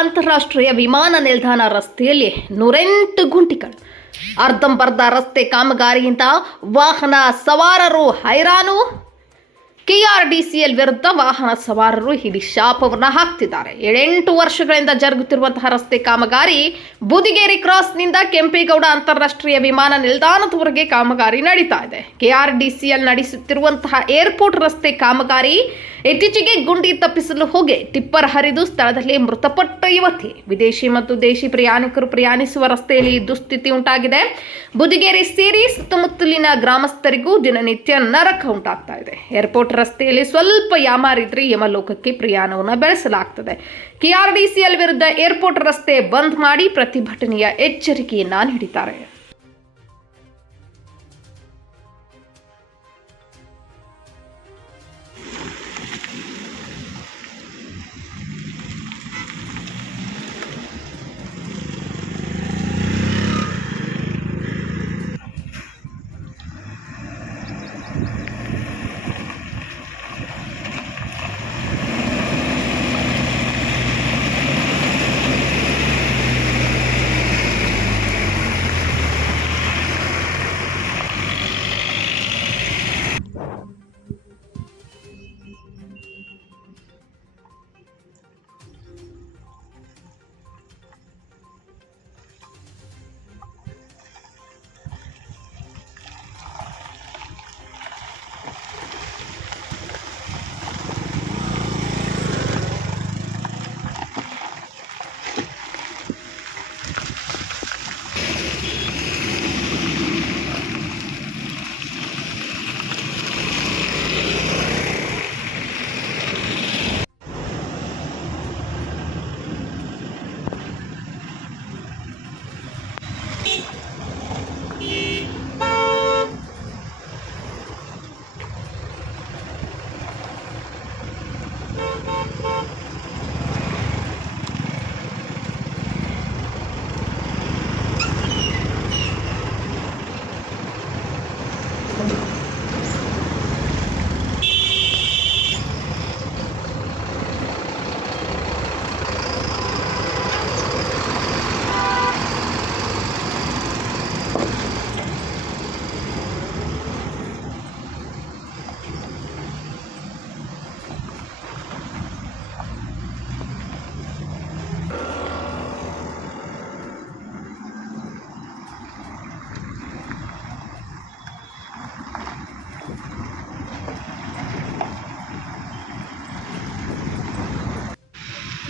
ಅಂತಾರಾಷ್ಟ್ರೀಯ ವಿಮಾನ ನಿಲ್ದಾಣ ರಸ್ತೆಯಲ್ಲಿ 108 ಗುಂಡಿಗಳು. ಅರ್ಧಂಬರ್ಧ ರಸ್ತೆ ಕಾಮಗಾರಿಯಿಂದ ವಾಹನ ಸವಾರರು ಹೈರಾಣು. ಕೆಆರ್ಡಿಸಿಎಲ್ ವಿರುದ್ಧ ವಾಹನ ಸವಾರರು ಹಿಡಿ ಶಾಪವನ್ನು ಹಾಕ್ತಿದ್ದಾರೆ. 7-8 ವರ್ಷಗಳಿಂದ ಜರುಗುತ್ತಿರುವಂತಹ ರಸ್ತೆ ಕಾಮಗಾರಿ ಬೂದಿಗೇರಿ ಕ್ರಾಸ್ನಿಂದ ಕೆಂಪೇಗೌಡ ಅಂತಾರಾಷ್ಟ್ರೀಯ ವಿಮಾನ ನಿಲ್ದಾಣದವರೆಗೆ ಕಾಮಗಾರಿ ನಡೀತಾ ಇದೆ. ಕೆಆರ್ಡಿಸಿಎಲ್ ನಡೆಸುತ್ತಿರುವಂತಹ ಏರ್ಪೋರ್ಟ್ ರಸ್ತೆ ಕಾಮಗಾರಿ ಇತ್ತೀಚೆಗೆ ಗುಂಡಿ ತಪ್ಪಿಸಲು ಹೋಗಿ ಟಿಪ್ಪರ್ ಹರಿದು ಸ್ಥಳದಲ್ಲಿ ಮೃತಪಟ್ಟ ಯುವತಿ. ವಿದೇಶಿ ಮತ್ತು ದೇಶಿ ಪ್ರಯಾಣಿಕರು ಪ್ರಯಾಣಿಸುವ ರಸ್ತೆಯಲ್ಲಿ ದುಸ್ಥಿತಿ ಉಂಟಾಗಿದೆ. ಬುದಿಗೇರಿ ಸೇರಿ ಸುತ್ತಮುತ್ತಲಿನ ಗ್ರಾಮಸ್ಥರಿಗೂ ದಿನನಿತ್ಯ ನರಕ ಉಂಟಾಗ್ತಾ ಇದೆ. ಏರ್ಪೋರ್ಟ್ ರಸ್ತೆಯಲ್ಲಿ ಸ್ವಲ್ಪ ಯಾಮಾರಿದ್ರೆ ಯಮಲೋಕಕ್ಕೆ ಪ್ರಯಾಣವನ್ನು ಬೆಳೆಸಲಾಗ್ತದೆ. ಕೆಆರ್ಡಿಸಿಎಲ್ ವಿರುದ್ಧ ಏರ್ಪೋರ್ಟ್ ರಸ್ತೆ ಬಂದ್ ಮಾಡಿ ಪ್ರತಿಭಟನೆಯ ಎಚ್ಚರಿಕೆಯನ್ನ ನೀಡಿದ್ದಾರೆ.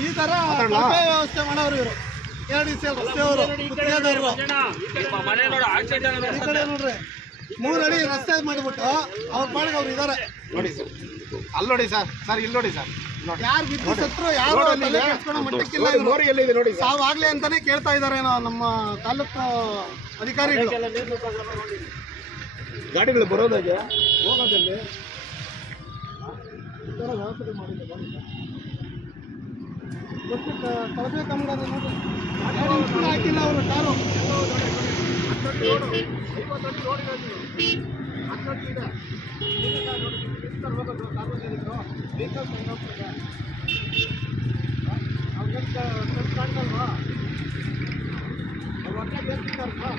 ಈ ತರ ವ್ಯವಸ್ಥೆ ಮಾಡೋರು ಇವರು ನೋಡ್ರಿ 3 ಅಡಿ ರಸ್ತೆ ಮಾಡಿಬಿಟ್ಟು ಅವ್ರ ಪಾಡಿಗೆ ಅವ್ರು ಇದಾರೆ. ನೋಡಿ ಸರ್, ಅಲ್ಲಿ ನೋಡಿ ಸರ್, ಸರ್ ಇಲ್ಲಿ ನೋಡಿ ಸರ್, ಯಾರು ಬಿದ್ದು ಸತ್ರು ಯಾರು ಮಟ್ಟಕ್ಕಿಲ್ಲ. ನೋಡಿ ಸಾವಾಗ್ಲಿ ಅಂತಾನೆ ಕೇಳ್ತಾ ಇದಾರೆ ನಮ್ಮ ತಾಲೂಕು ಅಧಿಕಾರಿಗಳು. ಗಾಡಿಗಳು ಬರೋದಾಗೆ ಹೋಗೋದಲ್ಲಿ ವ್ಯವಸ್ಥೆ ಮಾಡಿದ್ದಾರೆ. ಕಳಪೆ ಕಾಮಗಾರಿ ನೋಡ್ರಿ, ಹಾಕಿಲ್ಲ ಅವರು ಕಾರು. ಕಾಣ್ತಲ್ವಾ ಅವ್ರು ಒಟ್ಟೆ ಬೇಕಿದ್ದಾರಲ್ವಾ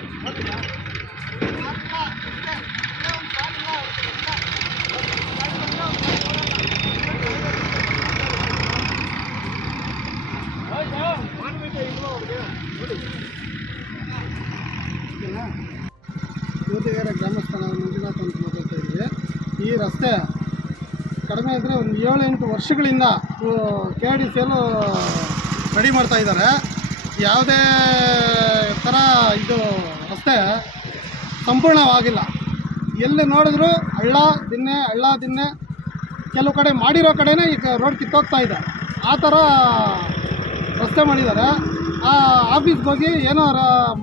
ಬೂದಿಗೆರೆ ಗ್ರಾಮಸ್ಥಾನ ಮಂಜುನಾಥ್ ಅಂತ ಮಾತಾಡ್ತಾ ಇದ್ದೀವಿ. ಈ ರಸ್ತೆ ಕಡಿಮೆ ಇದ್ದರೆ ಒಂದು 7-8 ವರ್ಷಗಳಿಂದ ಕೆಆರ್ಡಿಸಿಎಲ್ ರೆಡಿ ಮಾಡ್ತಾ ಇದ್ದಾರೆ. ಯಾವುದೇ ಥರ ಇದು ರಸ್ತೆ ಸಂಪೂರ್ಣವಾಗಿಲ್ಲ. ಎಲ್ಲಿ ನೋಡಿದ್ರು ಹಳ್ಳ ದಿನ್ನೆ ಕೆಲವು ಕಡೆ ಮಾಡಿರೋ ಕಡೆನೇ ಈಗ ರೋಡ್ ಕಿತ್ತೋಗ್ತಾ ಇದೆ. ಆ ಥರ ರಸ್ತೆ ಮಾಡಿದ್ದಾರೆ. ಆ ಆಫೀಸ್ಗೆ ಹೋಗಿ ಏನೋ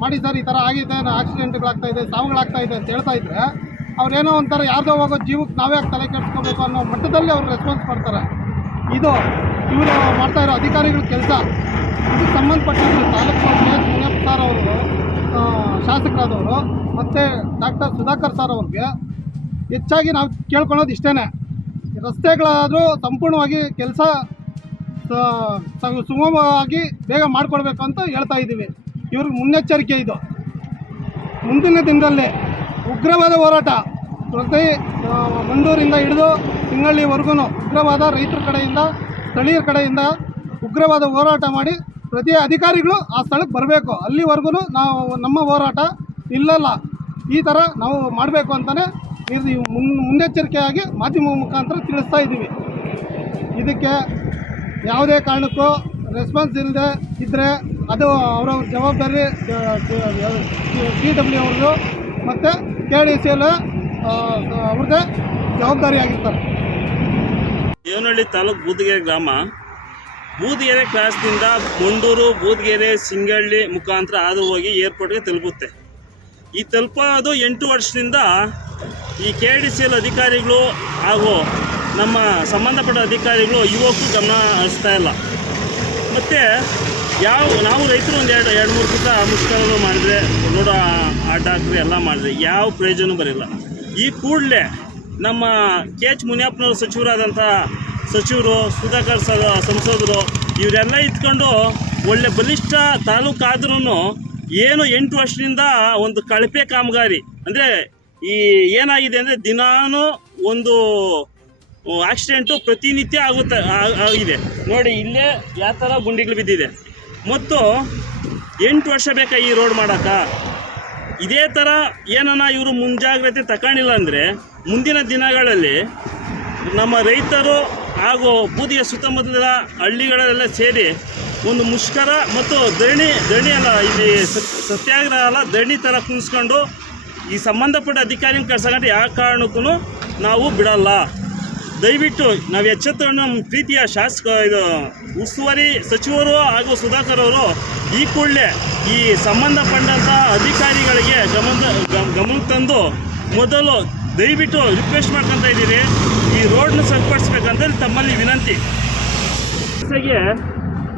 ಮಾಡಿ ಸರ್ ಈ ಥರ ಆಗಿದೆ, ಆಕ್ಸಿಡೆಂಟ್ಗಳಾಗ್ತಾಯಿದೆ, ಸಾವುಗಳಾಗ್ತಾಯಿದೆ ಅಂತ ಹೇಳ್ತಾ ಇದ್ರೆ ಅವ್ರೇನೋ ಒಂಥರ ಯಾರ್ದೋ ಹೋಗೋ ಜೀವಕ್ಕೆ ನಾವೇ ತಲೆ ಕೆಡಿಸ್ಕೋಬೇಕು ಅನ್ನೋ ಮಟ್ಟದಲ್ಲಿ ಅವ್ರು ರೆಸ್ಪಾನ್ಸ್ ಮಾಡ್ತಾರೆ. ಇದು ಇವರು ಮಾಡ್ತಾಯಿರೋ ಅಧಿಕಾರಿಗಳ ಕೆಲಸ. ಇದಕ್ಕೆ ಸಂಬಂಧಪಟ್ಟಿದ್ದು ತಾಲೂಕು ಮುನಿಯಪ್ಪ ಸರ್ ಅವರು, ಶಾಸಕರಾದವರು ಮತ್ತು ಡಾಕ್ಟರ್ ಸುಧಾಕರ್ ಸರ್ ಅವ್ರಿಗೆ ಹೆಚ್ಚಾಗಿ ನಾವು ಕೇಳ್ಕೊಳ್ಳೋದು ಇಷ್ಟೇ, ರಸ್ತೆಗಳಾದರೂ ಸಂಪೂರ್ಣವಾಗಿ ಕೆಲಸ ಸುಗಮವಾಗಿ ಬೇಗ ಮಾಡಿಕೊಡ್ಬೇಕು ಅಂತ ಹೇಳ್ತಾ ಇದ್ದೀವಿ. ಇವ್ರಿಗೆ ಮುನ್ನೆಚ್ಚರಿಕೆ ಇದು. ಮುಂದಿನ ದಿನದಲ್ಲಿ ಉಗ್ರವಾದ ಹೋರಾಟ ಪ್ರತಿ ಮಂದೂರಿಂದ ಹಿಡಿದು ತಿಂಗಳಿವರೆಗೂ ಉಗ್ರವಾದ ರೈತರ ಕಡೆಯಿಂದ ಸ್ಥಳೀಯರ ಕಡೆಯಿಂದ ಉಗ್ರವಾದ ಹೋರಾಟ ಮಾಡಿ ಪ್ರತಿ ಅಧಿಕಾರಿಗಳು ಆ ಸ್ಥಳಕ್ಕೆ ಬರಬೇಕು. ಅಲ್ಲಿವರೆಗೂ ನಾವು ನಮ್ಮ ಹೋರಾಟ ಇಲ್ಲಲ್ಲ, ಈ ಥರ ನಾವು ಮಾಡಬೇಕು ಅಂತಲೇ ಮುನ್ನೆಚ್ಚರಿಕೆಯಾಗಿ ಮಾಧ್ಯಮ ಮುಖಾಂತರ ತಿಳಿಸ್ತಾ ಇದ್ದೀವಿ. ಇದಕ್ಕೆ ಯಾವುದೇ ಕಾರಣಕ್ಕೂ ರೆಸ್ಪಾನ್ಸ್ ಇಲ್ಲದೆ ಇದ್ದರೆ ಅದು ಅವರವ್ರ ಜವಾಬ್ದಾರಿ TW ಅವ್ರದ್ದು ಮತ್ತು KDCL ಅವ್ರದ್ದೇ ಜವಾಬ್ದಾರಿಯಾಗಿರ್ತಾರೆ. ದೇವನಹಳ್ಳಿ ತಾಲೂಕು ಬೂದಗೆರೆ ಗ್ರಾಮ, ಬೂದಗೆರೆ ಕ್ರಾಸ್ನಿಂದ ಮುಂಡೂರು, ಬೂದಗೆರೆ, ಸಿಂಗಳ್ಳಿ ಮುಖಾಂತರ ಹಾದು ಹೋಗಿ ಏರ್ಪೋರ್ಟ್ಗೆ ತಲುಪುತ್ತೆ. ಈ ತಲುಪೋದು 8 ವರ್ಷದಿಂದ ಈ KDCL ಅಧಿಕಾರಿಗಳು ಹಾಗೂ ನಮ್ಮ ಸಂಬಂಧಪಟ್ಟ ಅಧಿಕಾರಿಗಳು ಇವಕ್ಕೂ ಗಮನ ಹರಿಸ್ತಾ ಇಲ್ಲ. ಮತ್ತು ನಾವು ರೈತರು ಒಂದು ಎರಡು ಮೂರು ದಿವಸ ಮುಷ್ಕರಗಳು ಮಾಡಿದ್ರೆ, ರೋಡ್ ಅಡ್ಡ ಹಾಕಿದ್ರೆ, ಎಲ್ಲ ಮಾಡಿದ್ರೆ ಯಾವ ಪ್ರಯೋಜನ ಬರಿಲ್ಲ. ಈ ಕೂಡಲೇ ನಮ್ಮ KH ಮುನಿಯಪ್ಪನವರು ಸಚಿವರಾದಂಥ ಸಚಿವರು, ಸುಧಾಕರ್ ಸಂಸದರು ಇವರೆಲ್ಲ ಇದ್ಕೊಂಡು ಒಳ್ಳೆ ಬಲಿಷ್ಠ ತಾಲೂಕಾದ್ರೂ ಏನು 8 ವರ್ಷದಿಂದ ಒಂದು ಕಳಪೆ ಕಾಮಗಾರಿ ಅಂದರೆ ಈ ಏನಾಗಿದೆ ಅಂದರೆ ದಿನಾನು ಒಂದು ಆಕ್ಸಿಡೆಂಟು ಪ್ರತಿನಿತ್ಯ ಆಗಿದೆ. ನೋಡಿ ಇಲ್ಲೇ ಯಾವ ಥರ ಗುಂಡಿಗಳು ಬಿದ್ದಿದೆ. ಮತ್ತು 8 ವರ್ಷ ಬೇಕಾ ಈ ರೋಡ್ ಮಾಡೋಕ್ಕೆ? ಇದೇ ಥರ ಏನನ್ನ ಇವರು ಮುಂಜಾಗ್ರತೆ ತಗೊಂಡಿಲ್ಲ ಅಂದರೆ ಮುಂದಿನ ದಿನಗಳಲ್ಲಿ ನಮ್ಮ ರೈತರು ಹಾಗೂ ಬೂದಿಗೆ ಸುತ್ತಮುತ್ತಲ ಹಳ್ಳಿಗಳಲ್ಲೆಲ್ಲ ಸೇರಿ ಒಂದು ಮುಷ್ಕರ ಮತ್ತು ಧರಣಿ ಅಲ್ಲ, ಇಲ್ಲಿ ಸತ್ಯಾಗ್ರಹ ಅಲ್ಲ, ಧರಣಿ ಥರ ಕುಣಿಸ್ಕೊಂಡು ಈ ಸಂಬಂಧಪಟ್ಟ ಅಧಿಕಾರಿನ ಕಳ್ಸಂಗಂటే ಯಾವ ಕಾರಣಕ್ಕೂ ನಾವು ಬಿಡಲ್ಲ. ದಯವಿಟ್ಟು ನಾವು ಎಚ್ಚೆತ್ತುಕೊಂಡು ನಮ್ಮ ಪ್ರೀತಿಯ ಉಸ್ತುವಾರಿ ಸಚಿವರು ಹಾಗೂ ಸುಧಾಕರ್ ಅವರು ಈ ಕೂಡಲೇ ಈ ಸಂಬಂಧಪಟ್ಟಂಥ ಅಧಿಕಾರಿಗಳಿಗೆ ಗಮನ ತಂದು ಮೊದಲು ದಯವಿಟ್ಟು ರಿಕ್ವೆಸ್ಟ್ ಮಾಡ್ಕೊತಾ ಇದ್ದೀರಿ, ಈ ರೋಡ್ನ ಸರಿಪಡಿಸ್ಬೇಕಂತ ತಮ್ಮಲ್ಲಿ ವಿನಂತಿ.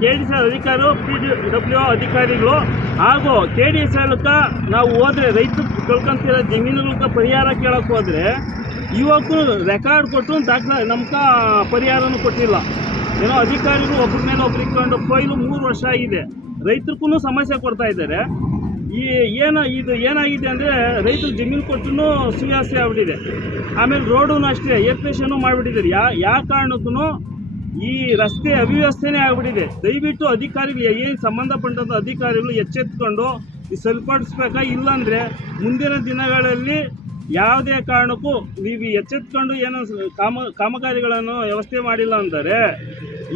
KDCL ಅಧಿಕಾರಿಗಳು, PW ಅಧಿಕಾರಿಗಳು ಹಾಗೂ KDCLಕ್ಕೆ ನಾವು ಹೋದರೆ ರೈತರು ಕಳ್ಕೊಂತಿರೋ ಜಮೀನುಗಳಿಗೆ ಪರಿಹಾರ ಕೇಳೋಕ್ಕೆ ಹೋದರೆ ಇವಕ್ಕೂ ರೆಕಾರ್ಡ್ ಕೊಟ್ಟು ನಮ್ಗೆ ಪರಿಹಾರನೂ ಕೊಟ್ಟಿಲ್ಲ. ಏನೋ ಅಧಿಕಾರಿಗಳು ಒಬ್ಬರ ಮೇಲೆ ಒಬ್ರು ಇಟ್ಕೊಂಡು ಫೈಲು 3 ವರ್ಷ ಆಗಿದೆ. ರೈತರಿಗೂ ಸಮಸ್ಯೆ ಕೊಡ್ತಾ ಇದ್ದಾರೆ. ಇದು ಏನಾಗಿದೆ ಅಂದರೆ ರೈತರು ಜಮೀನು ಕೊಟ್ಟು ಸುವ್ಯವಸ್ಥೆ ಆಗ್ಬಿಟ್ಟಿದೆ. ಆಮೇಲೆ ರೋಡೂ ಅಷ್ಟೇ ಏರ್ಪೇಷನ್ನು ಮಾಡಿಬಿಟ್ಟಿದ್ದಾರೆ. ಯಾವ ಕಾರಣಕ್ಕೂ ಈ ರಸ್ತೆ ಅವ್ಯವಸ್ಥೆನೇ ಆಗ್ಬಿಟ್ಟಿದೆ. ದಯವಿಟ್ಟು ಅಧಿಕಾರಿಗಳು ಏನು ಸಂಬಂಧಪಟ್ಟಂಥ ಅಧಿಕಾರಿಗಳು ಎಚ್ಚೆತ್ಕೊಂಡು ಸರಿಪಡಿಸ್ಬೇಕಾ, ಇಲ್ಲಾಂದರೆ ಮುಂದಿನ ದಿನಗಳಲ್ಲಿ ಯಾವುದೇ ಕಾರಣಕ್ಕೂ ನೀವು ಎಚ್ಚೆತ್ಕೊಂಡು ಏನೋ ಕಾಮಗಾರಿಗಳನ್ನು ವ್ಯವಸ್ಥೆ ಮಾಡಿಲ್ಲ ಅಂದರೆ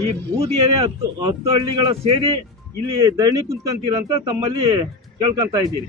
ಈ ಬೂದಿಗೆರೆ 10 ಹಳ್ಳಿಗಳ ಸೇರಿ ಇಲ್ಲಿ ಧರಣಿ ಕುಂತ್ಕೊಂತೀರಂತ ತಮ್ಮಲ್ಲಿ ಕೇಳ್ಕೊತಾ ಇದ್ದೀರಿ.